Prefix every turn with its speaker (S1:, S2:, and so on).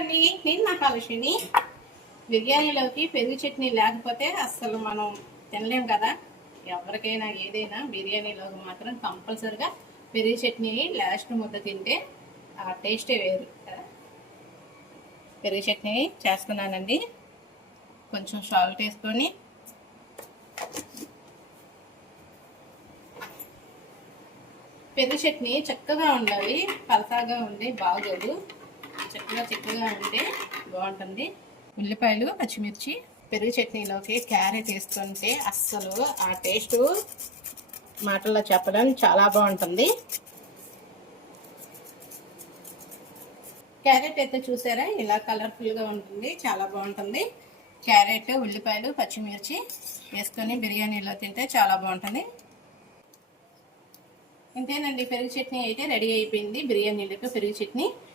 S1: అండి నేను నా కాలుష్యని బిర్యానీలోకి పెరుగు చట్నీ లేకపోతే అస్సలు మనం తినలేం కదా. ఎవరికైనా ఏదైనా బిర్యానీలోకి మాత్రం కంపల్సరిగా పెరుగు చట్నీ లాస్ట్ ముద్ద తింటే ఆ టేస్టే వేరు కదా. పెరుగు చట్నీ చేస్తున్నానండి. కొంచెం సాల్ట్ వేసుకొని. పెరుగు చట్నీ చక్కగా ఉండాలి. పలసాగా ఉండి బాగోదు. చక్కగా చక్కగా ఉంటే బాగుంటుంది. ఉల్లిపాయలు పచ్చిమిర్చి పెరుగు చట్నీలోకి క్యారెట్ వేస్తుంటే అస్సలు ఆ టేస్ట్ మాటల్లో చెప్పడం చాలా బాగుంటుంది. క్యారెట్ అయితే చూసారా? ఇలా కలర్ఫుల్గా ఉంటుంది చాలా బాగుంటుంది. క్యారెట్ ఉల్లిపాయలు పచ్చిమిర్చి వేసుకొని బిర్యానీలో తింటే చాలా బాగుంటుంది. ఇంతేనండి పెరుగు చట్నీ అయితే రెడీ అయిపోయింది. బిర్యానీలకు పెరుగు చట్నీ.